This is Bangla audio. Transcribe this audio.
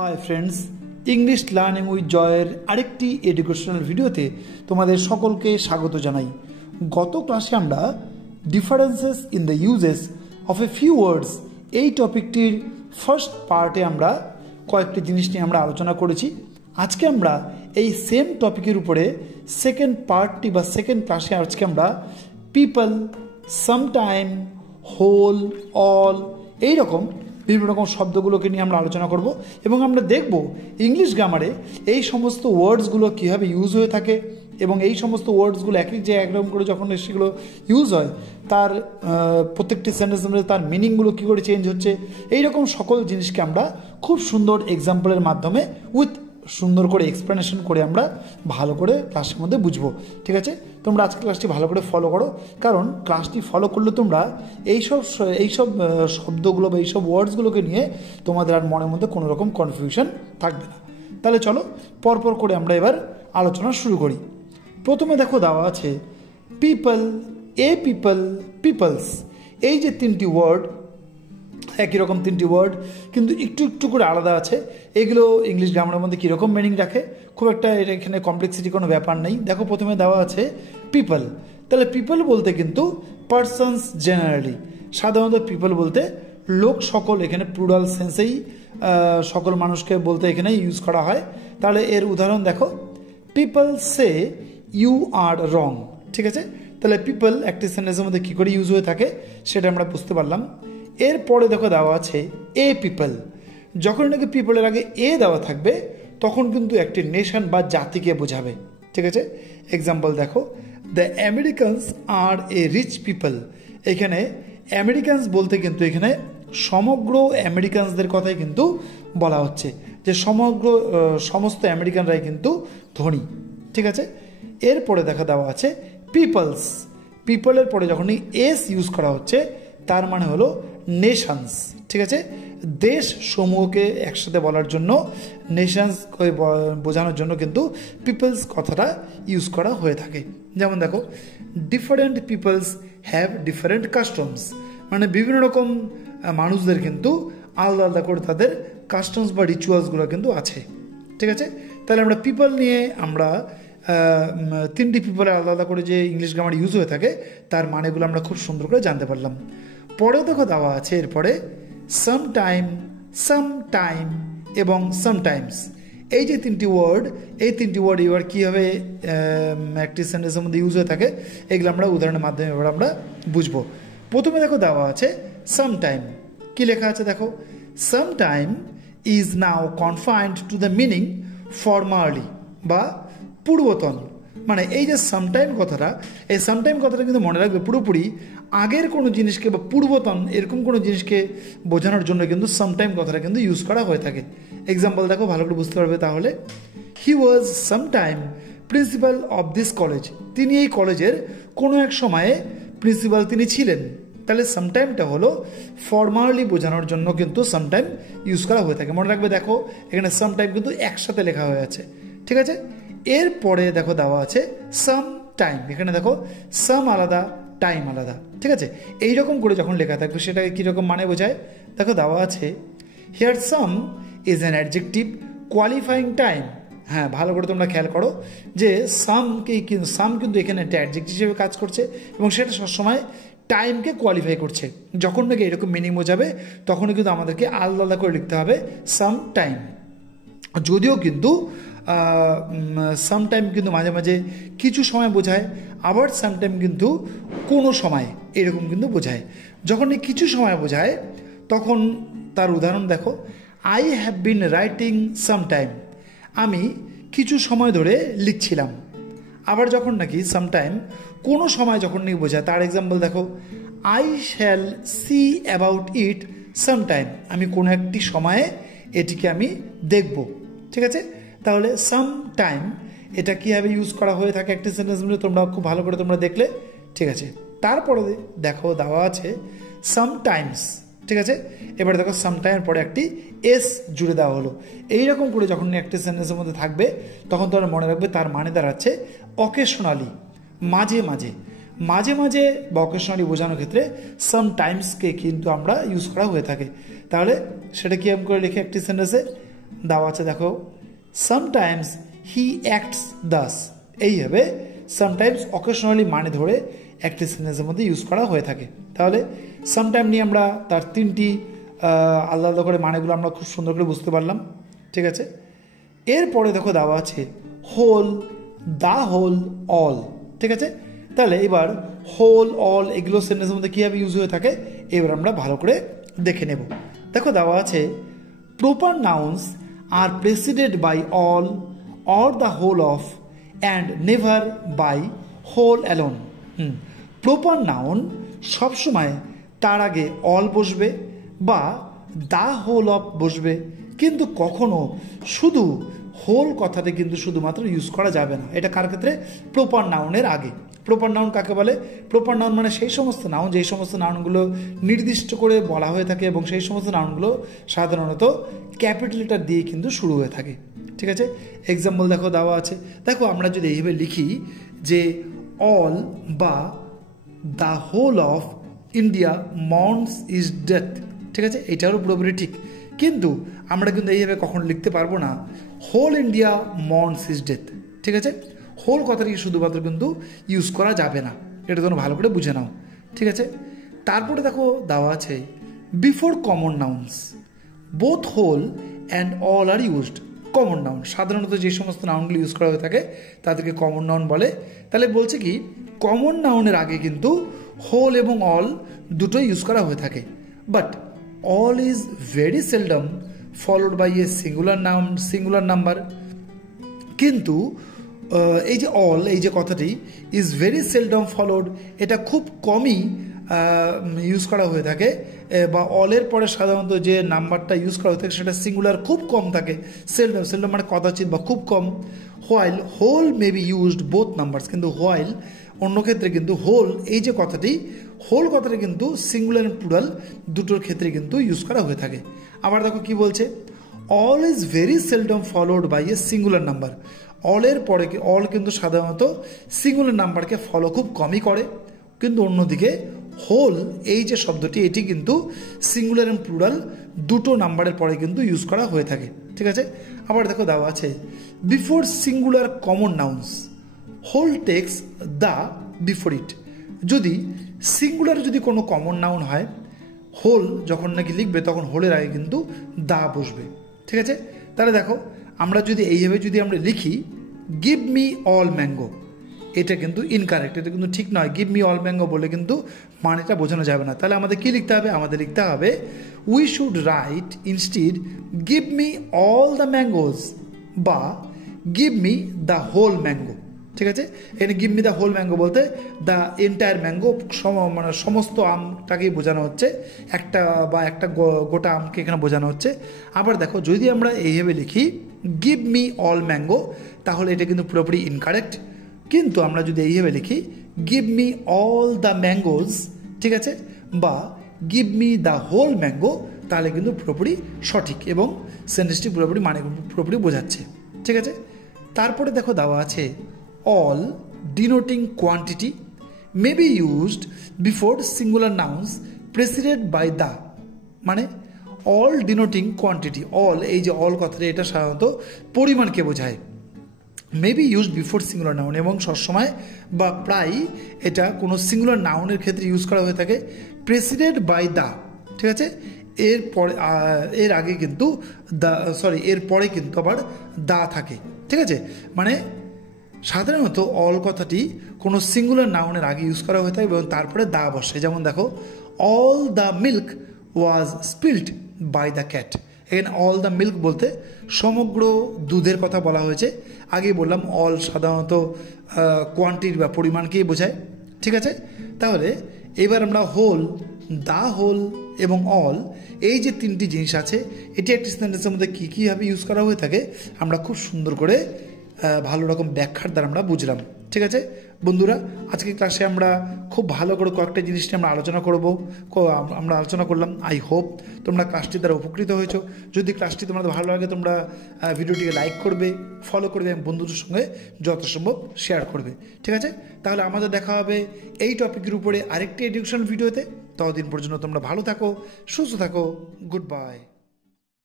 Hi friends, English learning with জয়ের আরেকটি এডুকেশনাল ভিডিওতে তোমাদের সকলকে স্বাগত জানাই। গত ক্লাসে আমরা differences in the uses of a few words এই টপিকটির ফার্স্ট পার্টে আমরা কয়েকটি জিনিস নিয়ে আমরা আলোচনা করেছি। আজকে আমরা এই সেম টপিকের উপরে সেকেন্ড পার্টটি বা সেকেন্ড ক্লাসে আজকে আমরা পিপল, সামটাইম, হোল, অল এইরকম বিভিন্ন রকম শব্দগুলোকে নিয়ে আমরা আলোচনা করব এবং আমরা দেখব ইংলিশ গ্রামারে এই সমস্ত ওয়ার্ডসগুলো কীভাবে ইউজ হয়ে থাকে এবং এই সমস্ত ওয়ার্ডসগুলো এক এক জায়গায় একরকম করে যখন সেগুলো ইউজ হয় তার প্রত্যেকটি সেন্টেন্সের মধ্যে তার মিনিংগুলো কী করে চেঞ্জ হচ্ছে, এইরকম সকল জিনিসকে আমরা খুব সুন্দর এক্সাম্পলের মাধ্যমে উইথ সুন্দর করে এক্সপ্লেনেশন করে আমরা ভালো করে ক্লাসের মধ্যে বুঝবো। ঠিক আছে, তোমরা আজকে ক্লাসটি ভালো করে ফলো করো, কারণ ক্লাসটি ফলো করলে তোমরা এইসব শব্দগুলো বা এইসব ওয়ার্ডসগুলোকে নিয়ে তোমাদের আর মনের মধ্যে কোনো রকম কনফিউশন থাকবে না। তাহলে চলো পরপর করে আমরা এবার আলোচনা শুরু করি। প্রথমে দেখো দেওয়া আছে পিপল, পিপল, পিপলস। এই যে তিনটি ওয়ার্ড, একই রকম তিনটি ওয়ার্ড কিন্তু একটু একটু করে আলাদা আছে। এগুলো ইংলিশ গ্রামারের মধ্যে কীরকম মিনিং রাখে, খুব একটা এখানে কমপ্লেক্সিটি কোনো ব্যাপার নেই। দেখো প্রথমে দেওয়া আছে পিপল। তাহলে পিপল বলতে কিন্তু পারসনস জেনারেলি, সাধারণত পিপল বলতে লোক সকল, এখানে প্লুরাল সেন্সেই সকল মানুষকে বলতে এখানে ইউজ করা হয়। তাহলে এর উদাহরণ দেখো, পিপল সে ইউ আর রং। ঠিক আছে, তাহলে পিপল একটি সেন্টেন্সের মধ্যে কী করে ইউজ হয়ে থাকে সেটা আমরা বুঝতে পারলাম। এরপরে দেখো দেওয়া আছে এ পিপল। যখন নাকি পিপলের আগে এ দেওয়া থাকবে তখন কিন্তু একটি নেশন বা জাতিকে বোঝাবে। ঠিক আছে, এক্সাম্পল দেখো, the Americans are a rich people. এখানে আমেরিকানস বলতে কিন্তু এখানে সমগ্র আমেরিকানসদের কথাই কিন্তু বলা হচ্ছে, যে সমস্ত আমেরিকানরাই কিন্তু ধনী। ঠিক আছে, এরপরে দেখা দেওয়া আছে পিপলস। পিপলের পরে যখনই এস ইউজ করা হচ্ছে তার মানে হলো নেশনস। ঠিক আছে, দেশ সমূহকে একসাথে বলার জন্য, নেশনস বোঝানোর জন্য কিন্তু পিপলস কথাটা ইউজ করা হয়ে থাকে। যেমন দেখো, different peoples have different customs, মানে বিভিন্ন রকম মানুষদের কিন্তু আলাদা আলাদা করে তাদের কাস্টমস বা রিচুয়ালসগুলো কিন্তু আছে। ঠিক আছে, তাহলে আমরা পিপল নিয়ে আমরা তিনটি পিপলের আলাদা আলাদা করে যে ইংলিশ গ্রামার ইউজ হয়ে থাকে তার মানেগুলো আমরা খুব সুন্দর করে জানতে পারলাম। পরে দেখো দেওয়া আছে এরপরে সামটাইম, সামটাইম এবং সামটাইমস। এই যে তিনটি ওয়ার্ড, এই তিনটি ওয়ার্ড এবার কীভাবে একটি সেন্টেন্সের মধ্যে ইউজ হয়ে থাকে এগুলো আমরা উদাহরণের মাধ্যমে এবার আমরা বুঝবো। প্রথমে দেখো দেওয়া আছে সামটাইম। কি লেখা আছে দেখো, sometime is now confined to the meaning formally বা পূর্বতন। মানে এই যে সামটাইম কথাটা, এই সামটাইম কথাটা কিন্তু মনে রাখবে পুরোপুরি আগের কোনো জিনিসকে বা পূর্বতন এরকম কোনো জিনিসকে বোঝানোর জন্য কিন্তু সামটাইম কথাটা কিন্তু ইউজ করা হয়ে থাকে। এক্সাম্পল দেখো ভালো করে বুঝতে পারবে তাহলে, he was sometime principal of this college. তিনি এই কলেজের কোনো এক সময়ে প্রিন্সিপাল তিনি ছিলেন। তাহলে সামটাইমটা হলো ফর্মালি বোঝানোর জন্য কিন্তু সামটাইম ইউজ করা হয়ে থাকে। মনে রাখবে দেখো এখানে সামটাইম কিন্তু একসাথে লেখা হয়ে আছে। ঠিক আছে, এরপরে দেখো দেওয়া আছে সাম টাইম। এখানে দেখো সাম আলাদা, টাইম আলাদা। ঠিক আছে, এইরকম করে যখন লেখা থাকবে সেটাকে কীরকম মানে বোঝায় দেখো দেওয়া আছে, here some is an adjective qualifying time. হ্যাঁ, ভালো করে তোমরা খেয়াল করো যে সাম কিন্তু এখানে একটা অ্যাডজেক্টিভ হিসেবে কাজ করছে এবং সেটা সবসময় টাইমকে কোয়ালিফাই করছে। যখন নাকি এরকম মিনিং বোঝাবে তখনই কিন্তু আমাদেরকে আলাদা আলাদা করে লিখতে হবে সাম টাইম। যদিও কিন্তু সামটাইম কিন্তু মাঝে মাঝে কিছু সময় বোঝায়, আবার সামটাইম কিন্তু কোনো সময় এরকম কিন্তু বোঝায়। যখন কিছু সময় বোঝায় তখন তার উদাহরণ দেখো, I have been writing sometime. আমি কিছু সময় ধরে লিখছিলাম। আবার যখন নাকি সামটাইম কোনো সময় যখন নাকি বোঝায় তার এক্সাম্পল দেখো, I shall see about it sometime. আমি কোনো একটি সময়ে এটিকে আমি দেখব। ঠিক আছে, তাহলে সাম টাইম এটা কীভাবে ইউজ করা হয়ে থাকে একটি সেন্টেন্স মধ্যে তোমরা খুব ভালো করে তোমরা দেখলে। ঠিক আছে, তারপরে দেখো দেওয়া আছে সামটাইমস। ঠিক আছে, এবারে দেখো সামটাইমের পরে একটি এস জুড়ে দেওয়া হলো। এইরকম করে যখন একটি সেন্টেন্সের মধ্যে থাকবে তখন তোমরা মনে রাখবে তার মানে দাঁড়াচ্ছে অকেশনালি, মাঝে মাঝে। মাঝে মাঝে বা অকেশনালি বোঝানোর ক্ষেত্রে সামটাইমসকে কিন্তু আমরা ইউজ করা হয়ে থাকে। তাহলে সেটা কীরকম করে লিখে একটি সেন্টেন্সে দেওয়া আছে দেখো সামটাইমস হি অ্যাক্টস দাস, এইভাবে সামটাইমস অকেশনালি মানে ধরে একটি সেন্টেন্সের মধ্যে ইউজ করা হয়ে থাকে। তাহলে সামটাইম নিয়ে আমরা তার তিনটি আলাদা আলাদা করে মানেগুলো আমরা খুব সুন্দর করে বুঝতে পারলাম। ঠিক আছে, এরপরে দেখো দেওয়া আছে হোল, দা হোল, অল। ঠিক আছে, তাহলে এবার হোল, অল এগুলো সেন্টেন্সের মধ্যে কীভাবে ইউজ হয়ে থাকে এবার আমরা ভালো করে দেখে নেব। দেখো দেওয়া আছে proper nouns are preceded by all or the whole of and never by whole alone. Proper noun সবসময় তার আগে অল বসবে বা দ্য হোল অফ বসবে, কিন্তু কখনো শুধু হোল কথাটা কিন্তু শুধুমাত্র ইউজ করা যাবে না। এটা কার ক্ষেত্রে? প্রপার নাউনের আগে। প্রপার নাউন কাকে বলে? প্রপার নাউন মানে সেই সমস্ত নাউন যেই সমস্ত নাউনগুলো নির্দিষ্ট করে বলা হয়ে থাকে এবং সেই সমস্ত নাউনগুলো সাধারণত ক্যাপিটাল লেটার দিয়ে কিন্তু শুরু হয়ে থাকে। ঠিক আছে, এক্সাম্পল দেখো দেওয়া আছে। দেখো আমরা যদি এইভাবে লিখি যে অল বা the whole of India mourns is death, ঠিক আছে, এটারও পুরোপুরি ঠিক, কিন্তু আমরা কিন্তু এইভাবে কখনো লিখতে পারবো না whole India mourns is death. ঠিক আছে, হোল কথাটি শুধুমাত্র কিন্তু ইউজ করা যাবে না, এটা তোমরা ভালো করে বুঝে নাও। ঠিক আছে, তারপরে দেখো দেওয়া আছে before common nouns both whole and all are used. Common noun সাধারণত যে সমস্ত নাউনগুলো ইউজ করা হয়ে থাকে তাদেরকে কমন নাউন বলে। তাহলে বলছে কি কমন নাউনের আগে কিন্তু হোল এবং অল দুটো ইউজ করা হয়ে থাকে, but all is very seldom followed by a singular number. কিন্তু এই যে অল এই যে কথাটি ইজ ভেরি সেলডম ফলোড, এটা খুব কমই ইউজ করা হয়ে থাকে, বা অলের পরে সাধারণত যে নাম্বারটা ইউজ করা হয়ে থাকে সেটা সিঙ্গুলার খুব কম থাকে। সেলডম মানে কদাচিৎ বা খুব কম। While whole may be used both numbers, কিন্তু হোয়াইল অন্য ক্ষেত্রে কিন্তু হোল এই যে কথাটি হোল কথাটা কিন্তু সিঙ্গুলার অ্যান্ড প্লুরাল দুটোর ক্ষেত্রে কিন্তু ইউজ করা হয়ে থাকে। আবার দেখো কি বলছে, all is very seldom followed by a singular number. অলের পরে অল কিন্তু সাধারণত সিঙ্গুলার নাম্বারকে ফলো খুব কমই করে, কিন্তু অন্যদিকে হোল এই যে শব্দটি এটি কিন্তু সিঙ্গুলার অ্যান্ড প্লুরাল দুটো নাম্বারের পরে কিন্তু ইউজ করা হয়ে থাকে। ঠিক আছে, আবার দেখো দেওয়া আছে before singular common nouns whole takes the before it. যদি সিঙ্গুলার যদি কোনো কমন নাউন হয় হোল যখন নাকি লিখবে তখন হোলের আগে কিন্তু দা বসবে। ঠিক আছে, তাহলে দেখো আমরা যদি এইভাবে যদি আমরা লিখি গিভ মি অল ম্যাঙ্গো, এটা কিন্তু ইনকারেক্ট, এটা কিন্তু ঠিক নয়। গিভ মি অল ম্যাঙ্গো বলে কিন্তু মানেটা বোঝানো যাবে না। তাহলে আমাদের কি লিখতে হবে? আমাদের লিখতে হবে we should write instead give me all the mangoes বা give me the whole mango. ঠিক আছে, এখানে give me the whole mango বলতে দ্য এন্টায়ার ম্যাঙ্গো মানে সমস্ত আমটাকেই বোঝানো হচ্ছে, একটা বা একটা গোটা আমকে এখানে বোঝানো হচ্ছে। আবার দেখো যদি আমরা এইভাবে লিখি গিভ মি অল ম্যাঙ্গো তাহলে এটা কিন্তু পুরোপুরি ইনকারেক্ট, কিন্তু আমরা যদি এইভাবে লিখি give me all the mangoes, ঠিক আছে, বা give me the whole mango তাহলে কিন্তু পুরোপুরি সঠিক এবং সেন্টেন্সটি পুরোপুরি মানে পুরোপুরি বোঝাচ্ছে। ঠিক আছে, তারপরে দেখো দেওয়া আছে all denoting quantity may be used before singular nouns preceded by the. মানে অল ডিনোটিং কোয়ান্টিটি, অল এই যে অল কথাটা এটা সাধারণত পরিমাণকে বোঝায়, may be used before singular noun এবং সবসময় বা প্রায় এটা কোনো সিঙ্গুলার নাউনের ক্ষেত্রে ইউজ করা হয়ে থাকে প্রেসিডেড বাই দ্য। ঠিক আছে, এর আগে কিন্তু এর পরে কিন্তু আবার দা থাকে। ঠিক আছে, মানে সাধারণত অল কথাটি কোনো সিঙ্গুলার নাউনের আগে ইউজ করা হয়ে থাকে এবং তারপরে দা বসে। যেমন দেখো all the milk was spilled by the cat, এখানে অল দ্য মিল্ক বলতে সমগ্র দুধের কথা বলা হয়েছে। আগেই বললাম অল সাধারণত কোয়ান্টিটি বা পরিমাণকেই বোঝায়। ঠিক আছে, তাহলে এবার আমরা হোল, দা হোল এবং অল এই যে তিনটি জিনিস আছে এটি একটি সেন্টেন্সের মধ্যে কী কীভাবে ইউজ করা হয়ে থাকে আমরা খুব সুন্দর করে ভালো রকম ব্যাখ্যার দ্বারা আমরা বুঝলাম। ঠিক আছে বন্ধুরা, আজকে ক্লাসে আমরা খুব ভালো করে কয়েকটা জিনিস নিয়ে আমরা আলোচনা করলাম। আই হোপ তোমরা ক্লাসটি দ্বারা উপকৃত হয়েছো। যদি ক্লাসটি তোমাদের ভালো লাগে তোমরা ভিডিওটিকে লাইক করবে, ফলো করবে এবং বন্ধুদের সঙ্গে যত সম্ভব শেয়ার করবে। ঠিক আছে, তাহলে আমাদের দেখা হবে এই টপিকের উপরে আরেকটি এডুকেশনাল ভিডিওতে। ততদিন পর্যন্ত তোমরা ভালো থাকো, সুস্থ থাকো, গুড বাই।